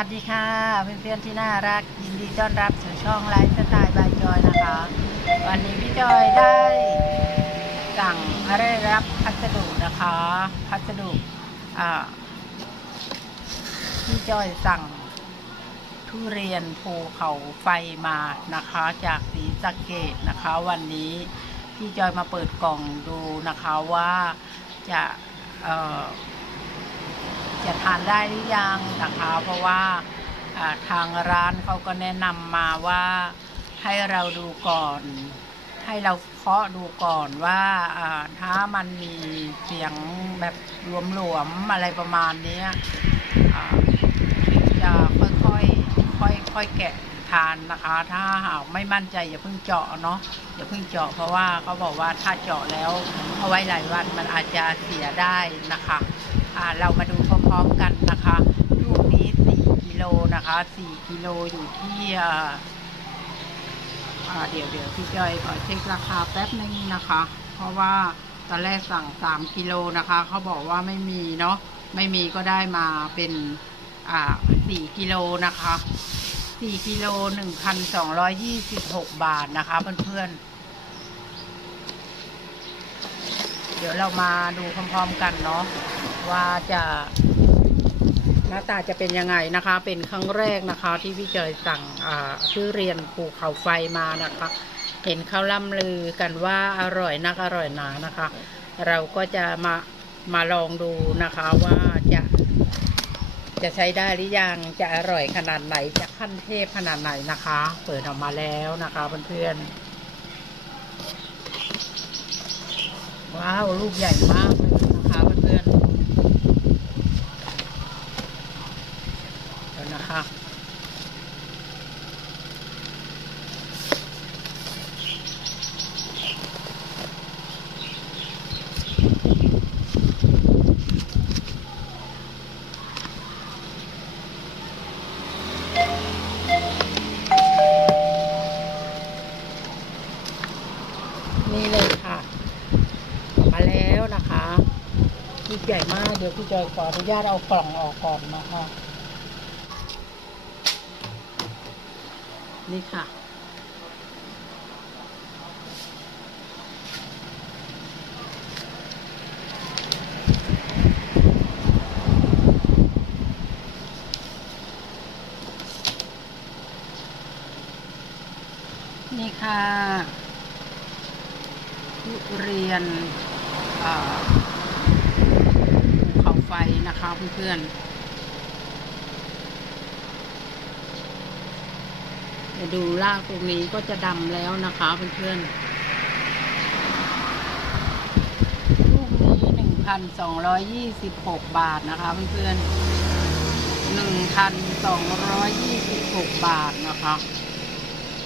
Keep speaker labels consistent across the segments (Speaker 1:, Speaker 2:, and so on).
Speaker 1: วัสดีค่ะเพื่อนๆที่น่ารักยินดีต้อนรับสู่ช่องไลฟ์สไตล์บายจอยนะคะ วันนี้พี่จอยได้สั่งได้รับพัสดุนะคะ พัสดุอ่าพี่จอยสั่งทุเรียนภูเขาไฟมานะคะ จากสีสะเกตนะคะ วันนี้พี่จอยมาเปิดกล่องดูนะคะว่าจะเอ่อ จะทานได้หรือยังนะคะ เพราะว่าทางร้านเขาก็แนะนำมาว่าให้เราดูก่อน ให้เราเคาะดูก่อนว่าถ้ามันมีเสียงแบบหลวมๆอะไรประมาณนี้จะค่อยๆค่อยๆแกะทานนะคะ ถ้าหากไม่มั่นใจอย่าเพิ่งเจาะเนาะอย่าเพิ่งเจาะเพราะว่าเขาบอกว่าถ้าเจาะแล้วเอาไว้หลายวันมันอาจจะเสียได้นะคะอ่าเรามาดู พร้อมกันนะคะลูกนี้ 4 กิโลนะคะ 4 กิโลอยู่ที่อ่าเดี๋ยวเดี๋ยวพี่จอยขอเช็คราคาแป๊บนึงนะคะ เพราะว่าตอนแรกสั่ง 3 กิโลนะคะเขาบอกว่าไม่มีเนาะไม่มีก็ได้มาเป็นอ่า4กิโลนะคะ4กิโล1,226 บาทนะคะเพื่อนๆ เดี๋ยวเรามาดูพร้อมๆกันเนาะว่าจะ หน้าตาจะเป็นยังไงนะคะ เป็นครั้งแรกนะคะ ที่พี่จอยสั่งชื่อเรียนภูเขาไฟมานะคะ เห็นเขาล่ำลือกันว่าอร่อยนักอร่อยหนานะคะ เราก็จะมามาลองดูนะคะว่าจะจะใช้ได้หรือยัง จะอร่อยขนาดไหน จะขั้นเทพขนาดไหนนะคะ เปิดออกมาแล้วนะคะเพื่อนๆ ว้าว ลูกใหญ่มากเลยนะคะเพื่อนๆ เดี๋ยวนะคะนี่เลยค่ะ มาแล้วนะคะลูกใหญ่มาก เดี๋ยวพี่จอยขออนุญาตเอากล่องออกก่อนนะคะ นี่ค่ะ นี่ค่ะ ทุเรียนเอ่อภูเขาไฟนะคะเพื่อนๆเดูรากตรงนี้ก็จะดำแล้วนะคะเพื่อนๆลูกนี้หนึ่งพันสองร้อยยี่สิบหกบาทนะคะเพื่อนๆหนึ่งพันสองร้อยยี่สิบหกบาทนะคะ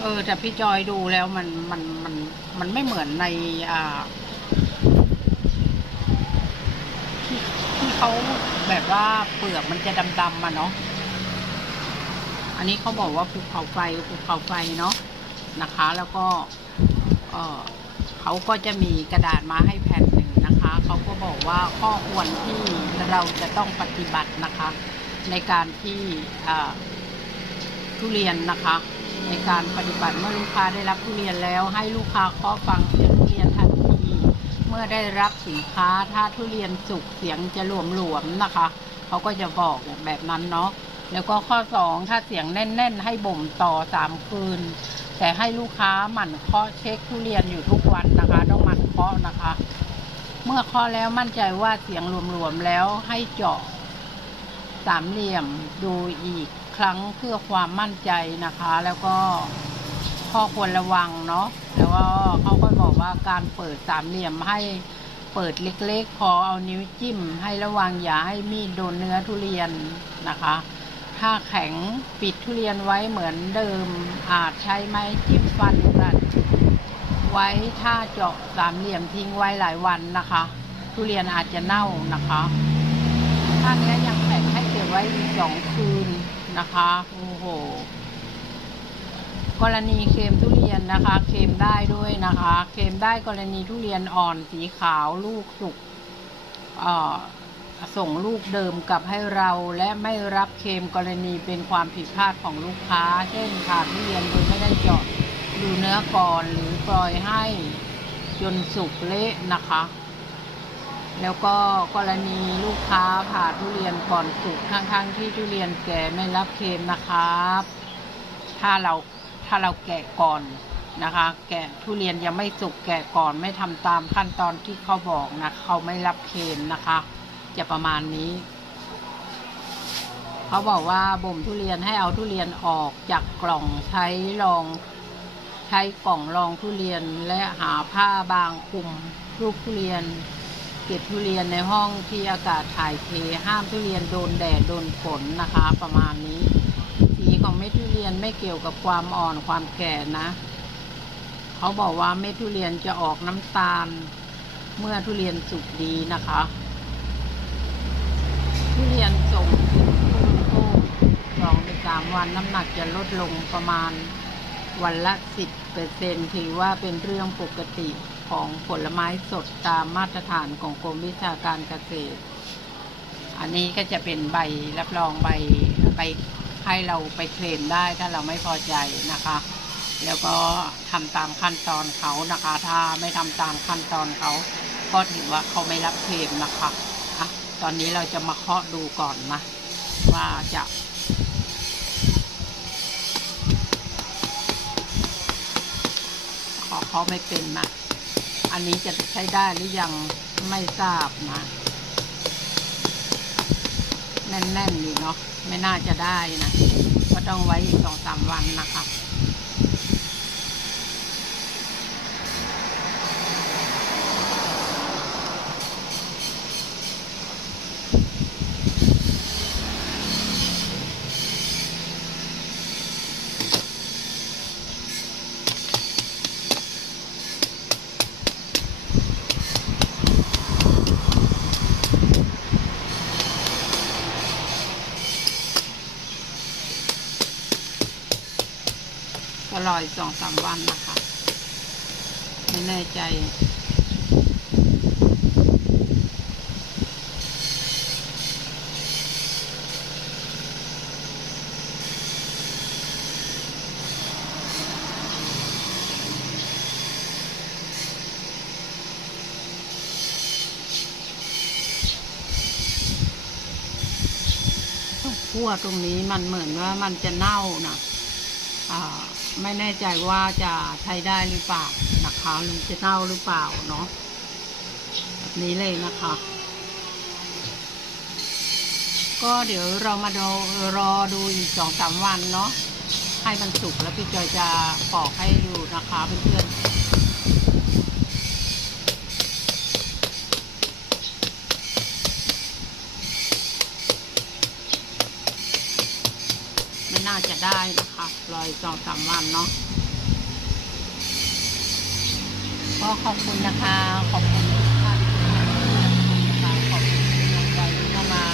Speaker 1: เออแต่พี่จอยดูแล้วมันมันมันมันไม่เหมือนในอ่าที่ที่เขาแบบว่าเปลือกมันจะดำๆมาเนาะ อันนี้เขาบอกว่าภูเขาไฟภูเขาไฟเนาะนะคะ แล้วก็เออเขาก็จะมีกระดาษมาให้แผ่นหนึ่งนะคะเขาก็บอกว่าข้อควรที่เราจะต้องปฏิบัตินะคะ ในการที่ทุเรียนนะคะ ในการปฏิบัติเมื่อลูกค้าได้รับทุเรียนแล้ว ให้ลูกค้าเคาะฟังเสียงทุเรียนทันทีเมื่อได้รับสินค้าถ้าทุเรียนสุกเสียงจะหลวมๆนะคะเขาก็จะบอกแบบนั้นเนาะ แล้วก็ข้อสองถ้าเสียงแน่น ๆ ให้บ่มต่อสามคืน แต่ให้ลูกค้าหมั่นเคาะเช็คทุเรียนอยู่ทุกวันนะคะ ต้องหมั่นเคาะนะคะ เมื่อเคาะแล้วมั่นใจว่าเสียงหลวมๆแล้วให้เจาะสามเหลี่ยมดูอีกครั้งเพื่อความมั่นใจนะคะ แล้วก็ข้อควรระวังเนาะแล้วก็เขาก็บอกว่าการเปิดสามเหลี่ยมให้เปิดเล็กๆ พอเอานิ้วจิ้ม ให้ระวังอย่าให้มีดโดนเนื้อทุเรียนนะคะ ถ้าแข็งปิดทุเรียนไว้เหมือนเดิม อาจใช้ไม้จิ้มฟันกันไว้ถ้าเจาะสามเหลี่ยมทิ้งไว้หลายวันนะคะ ทุเรียนอาจจะเน่านะคะถ้าเนี้ยยังแข็งให้เก็บไว้อีกสองคืนนะคะโอ้โหกรณีเค็มทุเรียนนะคะ เค็มได้ด้วยนะคะ เค็มได้กรณีทุเรียนอ่อนสีขาวลูกสุกเอ่อ ส่งลูกเดิมกลับให้เราและไม่รับเคมกรณีเป็นความผิดพลาดของลูกค้า เช่นขาดทุเรียนโดยไม่ได้เจาะดูเนื้อก่อนหรือปล่อยให้จนสุกเละนะคะ แล้วก็กรณีลูกค้าผ่าทุเรียนก่อนสุกทั้งๆที่ทุเรียนแก่ไม่รับเคมนะครับ ถ้าเราถ้าเราแกะก่อนนะคะ แกะทุเรียนยังไม่สุกแกะก่อนไม่ทำตามขั้นตอนที่เขาบอกนะเขาไม่รับเคมนะคะ จะประมาณนี้เขาบอกว่าบ่มทุเรียนให้เอาทุเรียนออกจากกล่องใช้รอง ใช้กล่องรองทุเรียนและหาผ้าบางคลุมรูปทุเรียน เก็บทุเรียนในห้องที่อากาศถ่ายเทห้ามทุเรียนโดนแดดโดนฝนนะคะ ประมาณนี้ สีของเม็ดทุเรียนไม่เกี่ยวกับความอ่อนความแก่นะเขาบอกว่าเม็ดทุเรียนจะออกน้ำตาล เมื่อทุเรียนสุกดีนะคะ ทุเรียนส่งถึงผู้บริโภคสองถึงสามวันน้ำหนักจะลดลงประมาณวันละสิบเปอร์เซ็นถือว่าเป็นเรื่องปกติของผลไม้สดตามมาตรฐานของกรมวิชาการเกษตร อันนี้ก็จะเป็นใบรับรองใบใบให้เราไปเคลมได้ถ้าเราไม่พอใจนะคะ แล้วก็ทำตามขั้นตอนเขานะคะ ถ้าไม่ทำตามขั้นตอนเขาก็ถือว่าเขาไม่รับเคลมนะคะอะตอนนี้เราจะมาเคาะดูก่อนนะว่าจะ เขาะไม่เป็นนะ อันนี้จะใช้ได้หรือยังไม่ทราบนะ แน่นๆอยู่เนาะไม่น่าจะได้นะ ก็ต้องไว้อีกสองสามวันนะคะ ก็รออีกสองสามวันนะคะ ไม่แน่ใจ ขั้วตรงนี้มันเหมือนว่ามันจะเน่านะอ่า ไม่แน่ใจว่าจะใช้ได้หรือเปล่านะคะหรือจะเน่าหรือเปล่าเนาะแบบนี้เลยนะคะ ก็เดี๋ยวเรามาดูรอดูอีกสองสามวันเนาะให้มันสุกแล้วพี่จอยจะปอกให้ดูนะคะเพื่อนๆไม่น่า จะได้นะคะรออีกสองสามวันเนาะก็ขอบคุณนะคะ ขอบคุณทุกท่านนะคะขอบคุณที่กำลังใจที่เข้ามา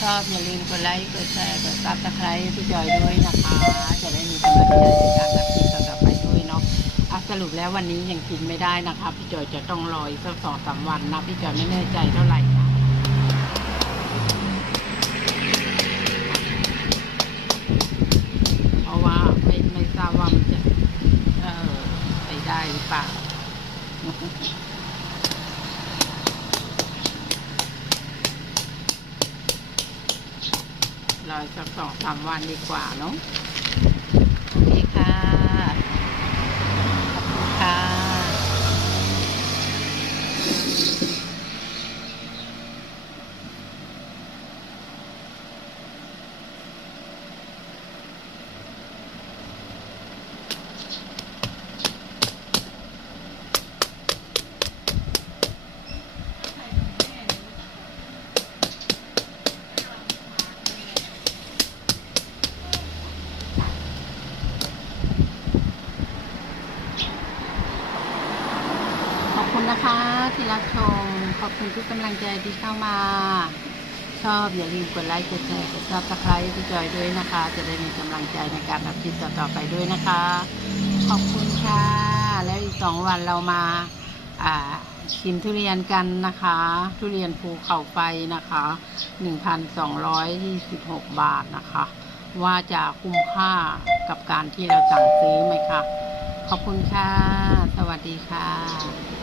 Speaker 1: ชอบอย่าลืมกดไลค์กดแชร์กดซับสไครต์พี่จอยด้วยนะคะ จะได้มีกำลังใจในการทำคลิปต่อไปด้วยเนาะอะสรุปแล้ววันนี้ยังกินไม่ได้นะคะ พี่จอยจะต้องรออีกสักสองสามวันนะพี่จอยไม่แน่ใจเท่าไหร่นะ ออีกสักสองสามวันดีกว่าเนาะ โอเคค่ะ ขอบคุณค่ะ ขอบคุณ นะคะที่รับชม ขอบคุณทุกกำลังใจที่เข้ามา ชอบอย่าลืมกดไลค์ กดแชร์ กดซับสไครต์พี่จอยด้วยนะคะ จะได้มีกำลังใจในการทำคลิปต่อๆไปด้วยนะคะ ขอบคุณค่ะ แล้วอีกสองวันเรามาอ่าชิมทุเรียนกันนะคะ ทุเรียนภูเขาไฟนะคะ 1,226 บาทนะคะ ว่าจะคุ้มค่ากับการที่เราสั่งซื้อไหมคะ ขอบคุณค่ะ สวัสดีค่ะ